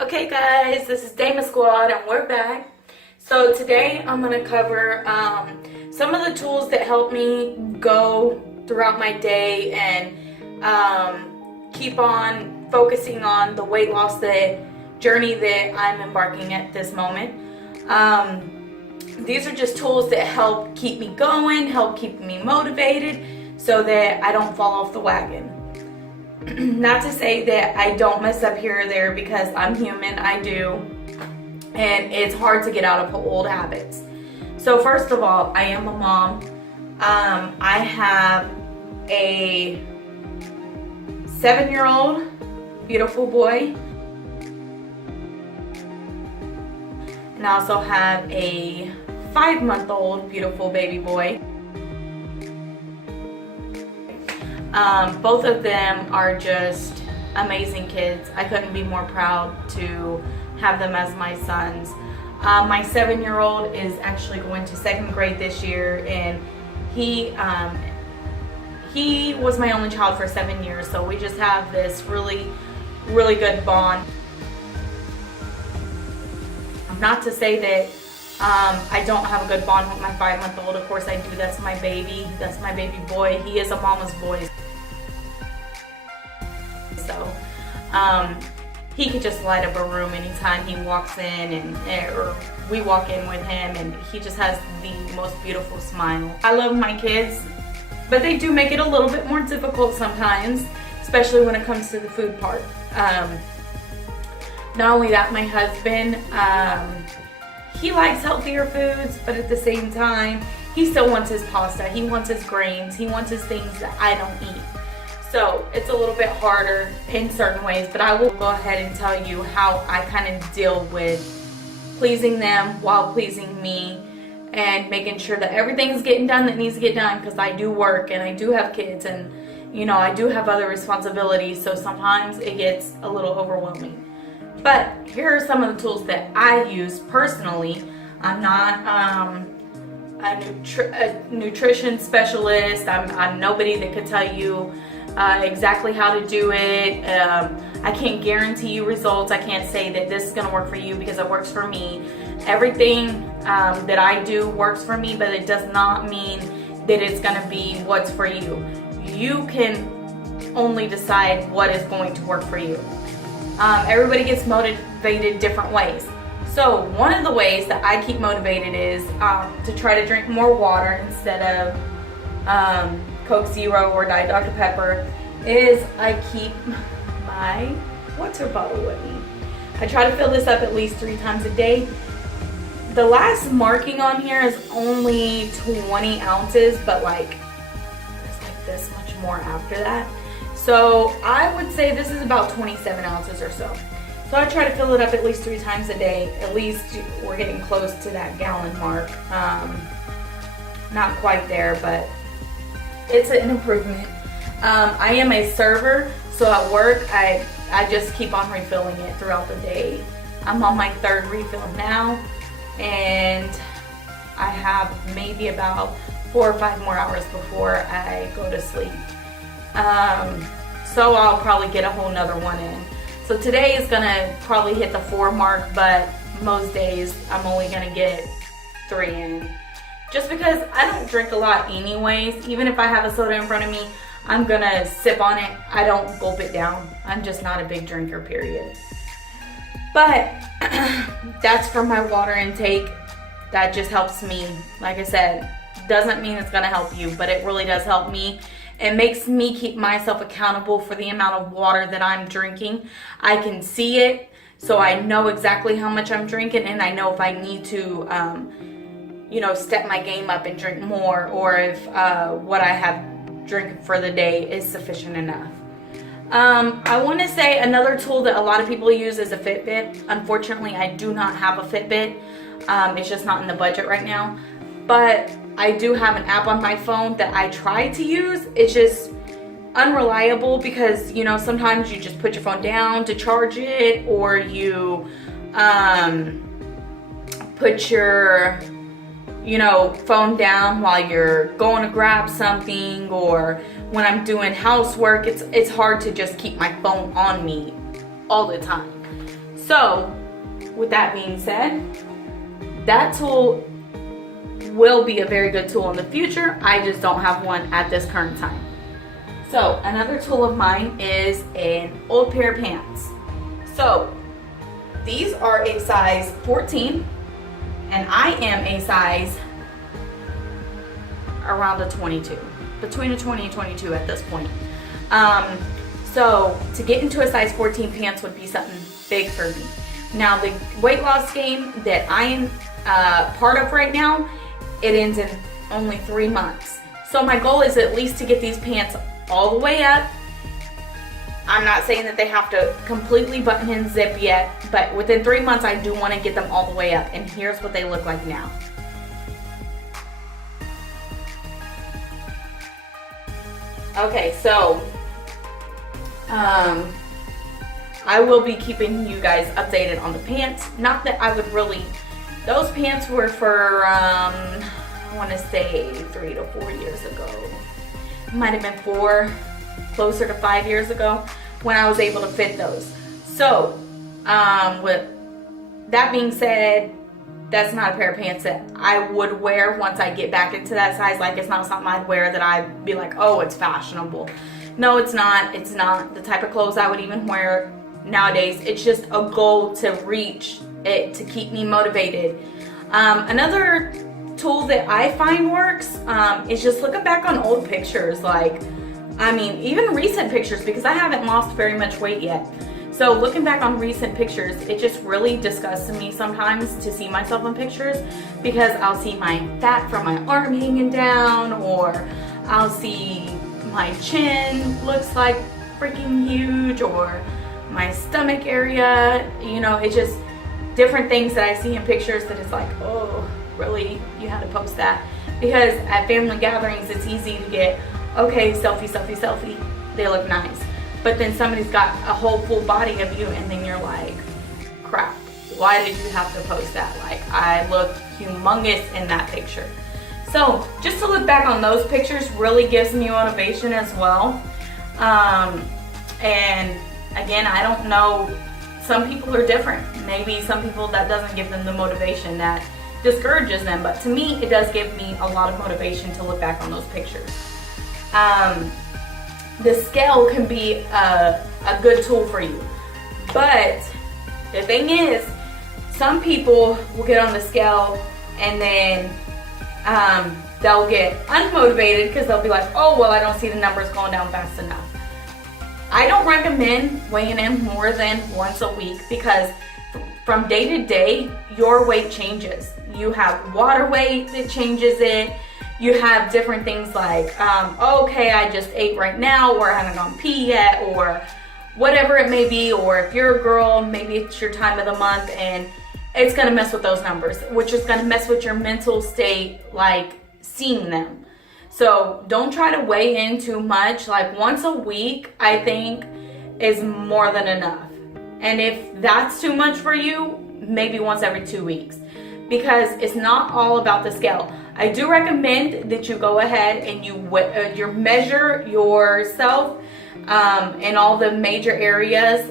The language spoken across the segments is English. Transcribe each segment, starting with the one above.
Okay guys, this is Dama Squad and we're back. So today I'm going to cover some of the tools that help me go throughout my day and keep on focusing on the weight loss journey that I'm embarking at this moment. These are just tools that help keep me going, help keep me motivated so that I don't fall off the wagon. Not to say that I don't mess up here or there, because I'm human, I do, and it's hard to get out of old habits. So first of all, I am a mom. I have a 7-year-old beautiful boy, and I also have a 5-month-old beautiful baby boy. Both of them are just amazing kids. I couldn't be more proud to have them as my sons. My 7-year-old is actually going to 2nd grade this year, and he was my only child for 7 years, so we just have this really good bond. Not to say that I don't have a good bond with my 5-month-old. Of course I do. That's my baby boy. He is a mama's boy. So he could just light up a room anytime he walks in, or we walk in with him, and he just has the most beautiful smile. I love my kids, but they do make it a little bit more difficult sometimes, especially when it comes to the food part. Not only that, my husband, he likes healthier foods, but at the same time, he still wants his pasta, he wants his grains, he wants his things that I don't eat. So it's a little bit harder in certain ways, but I will go ahead and tell you how I kind of deal with pleasing them while pleasing me, and making sure that everything's getting done that needs to get done, because I do work and I do have kids, and I do have other responsibilities, so sometimes it gets a little overwhelming. But here are some of the tools that I use personally. I'm not a nutrition specialist. I'm nobody that could tell you exactly how to do it. I can't guarantee you results. I can't say that this is going to work for you because it works for me. Everything that I do works for me, but it does not mean that it's going to be what's for you. You can only decide what is going to work for you. Everybody gets motivated different ways. So one of the ways that I keep motivated is to try to drink more water instead of Coke Zero or Diet Dr. Pepper. Is I keep my water bottle with me. I try to fill this up at least 3 times a day. The last marking on here is only 20 ounces, but there's like this much more after that. So I would say this is about 27 ounces or so. So I try to fill it up at least 3 times a day. At least we're getting close to that gallon mark. Not quite there, but it's an improvement. I am a server, so at work I just keep on refilling it throughout the day. I'm on my 3rd refill now, and I have maybe about 4 or 5 more hours before I go to sleep. So I'll probably get a whole nother one in. So today is gonna probably hit the 4 mark, but most days I'm only gonna get 3 in. Just because I don't drink a lot anyways. Even if I have a soda in front of me, I'm gonna sip on it. I don't gulp it down. I'm just not a big drinker, period. But that's for my water intake. That just helps me. Like I said, doesn't mean it's gonna help you, but it really does help me. It makes me keep myself accountable for the amount of water that I'm drinking. I can see it, so I know exactly how much I'm drinking, and I know if I need to, step my game up and drink more, or if what I have drinking for the day is sufficient enough. I want to say another tool that a lot of people use is a Fitbit. Unfortunately, I do not have a Fitbit. It's just not in the budget right now. But I do have an app on my phone that I try to use. It's just unreliable because, sometimes you just put your phone down to charge it, or you put your phone down while you're going to grab something, or when I'm doing housework, it's hard to just keep my phone on me all the time. So with that being said, that tool will be a very good tool in the future. I just don't have one at this current time. So another tool of mine is an old pair of pants. So these are a size 14 and I am a size around a 22, between a 20 and 22 at this point. So to get into a size 14 pants would be something big for me. Now the weight loss game that I am part of right now, it ends in only 3 months. So my goal is at least to get these pants all the way up. I'm not saying that they have to completely button and zip yet, but within 3 months I do want to get them all the way up, and here's what they look like now. Okay, so I will be keeping you guys updated on the pants. Not that I would really, those pants were for, I want to say 3 to 4 years ago. It might have been 4, closer to 5 years ago when I was able to fit those. So, with that being said, that's not a pair of pants that I would wear once I get back into that size. Like, it's not something I'd wear that I'd be like, oh, it's fashionable. No, it's not. It's not the type of clothes I would even wear nowadays. It's just a goal to reach it, to keep me motivated. Another tool that I find works is just looking back on old pictures. Like, I mean, even recent pictures, because I haven't lost very much weight yet. So looking back on recent pictures, it just really disgusts me sometimes to see myself in pictures, because I'll see my fat from my arm hanging down, or I'll see my chin looks like freaking huge, or my stomach area, you know, it's just different things that I see in pictures that is like, oh, really, you had to post that? Because at family gatherings, it's easy to get, okay, selfie, selfie, selfie, they look nice. But then somebody's got a whole full body of you, and then you're like, crap, why did you have to post that? Like, I look humongous in that picture. So just to look back on those pictures really gives me motivation as well. And again, I don't know, some people are different. Maybe some people, that doesn't give them the motivation, that discourages them. But to me, it does give me a lot of motivation to look back on those pictures. The scale can be a good tool for you. But the thing is, some people will get on the scale and then they'll get unmotivated because they'll be like, oh, well, I don't see the numbers going down fast enough. I don't recommend weighing in more than once a week, because from day to day, your weight changes. You have water weight that changes it. You have different things like, okay, I just ate right now, or I haven't gone pee yet, or whatever it may be. Or if you're a girl, maybe it's your time of the month, and it's gonna mess with those numbers, which is gonna mess with your mental state, like seeing them. So don't try to weigh in too much. Like once a week, I think, is more than enough. And if that's too much for you, maybe once every 2 weeks, because it's not all about the scale. I do recommend that you go ahead and you measure yourself in all the major areas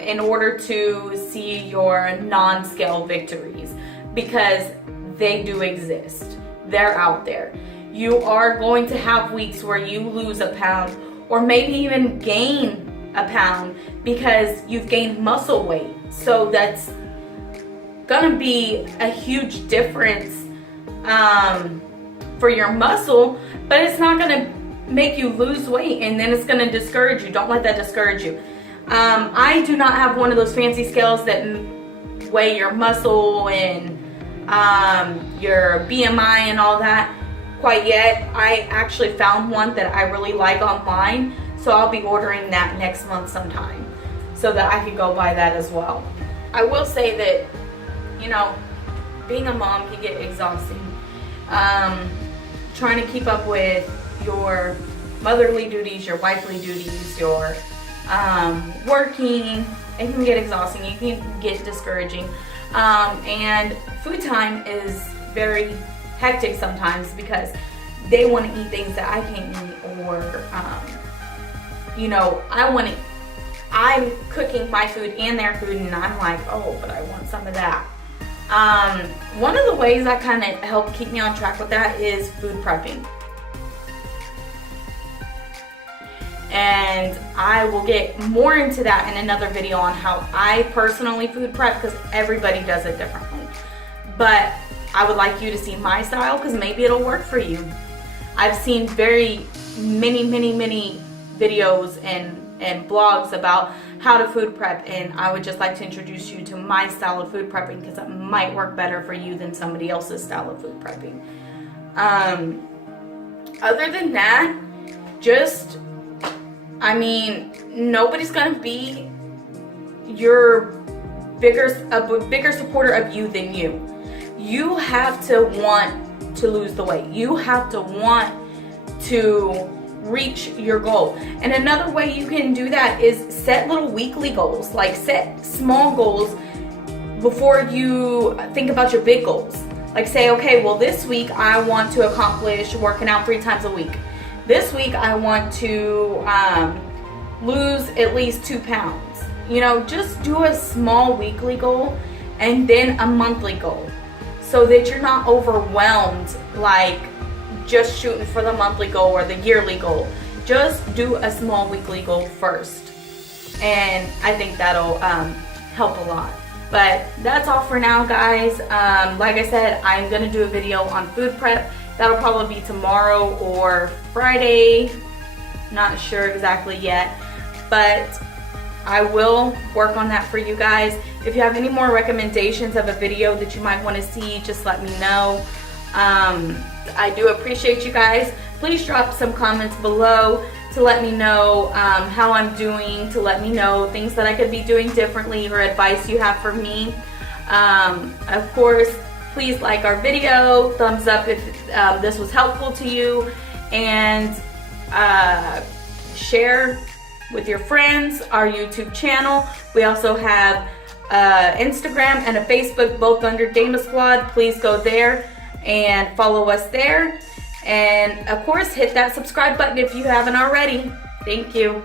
in order to see your non-scale victories, because they do exist. They're out there. You are going to have weeks where you lose a pound, or maybe even gain a pound, because you've gained muscle weight. So that's gonna be a huge difference for your muscle, but it's not gonna make you lose weight, and then it's gonna discourage you. Don't let that discourage you. I do not have one of those fancy scales that weigh your muscle and your BMI and all that quite yet. I actually found one that I really like online, so I'll be ordering that next month sometime so that I could go buy that as well. I will say that, you know, being a mom can get exhausting. Trying to keep up with your motherly duties, your wifely duties, your working, it can get exhausting. It can get discouraging. And food time is very hectic sometimes, because they want to eat things that I can't eat, or you know, I want to I'm cooking my food and their food, and I'm like, oh, but I want some of that. One of the ways that kind of help keep me on track with that is food prepping. And I will get more into that in another video on how I personally food prep, because everybody does it differently. But I would like you to see my style, because maybe it'll work for you. I've seen many videos and blogs about how to food prep, and I would just like to introduce you to my style of food prepping, because it might work better for you than somebody else's style of food prepping. Other than that, just, I mean, nobody's gonna be a bigger supporter of you than you. You have to want to lose the weight. You have to want to reach your goal. And another way you can do that is set little weekly goals. Like, set small goals before you think about your big goals. Like, say, okay, well, this week I want to accomplish working out 3 times a week. This week I want to lose at least 2 pounds. You know, just do a small weekly goal and then a monthly goal, so that you're not overwhelmed, like just shooting for the monthly goal or the yearly goal. Just do a small weekly goal first, and I think that'll help a lot. But that's all for now, guys. Like I said, I'm gonna do a video on food prep. That'll probably be tomorrow or Friday, not sure exactly yet, but I will work on that for you guys. If you have any more recommendations of a video that you might want to see, just let me know. I do appreciate you guys. Please drop some comments below to let me know how I'm doing, to let me know things that I could be doing differently or advice you have for me. Of course, please like our video, thumbs up if this was helpful to you, and share with your friends our YouTube channel. We also have Instagram and a Facebook, both under Dana Squad. Please go there and follow us there. And of course, hit that subscribe button if you haven't already. Thank you.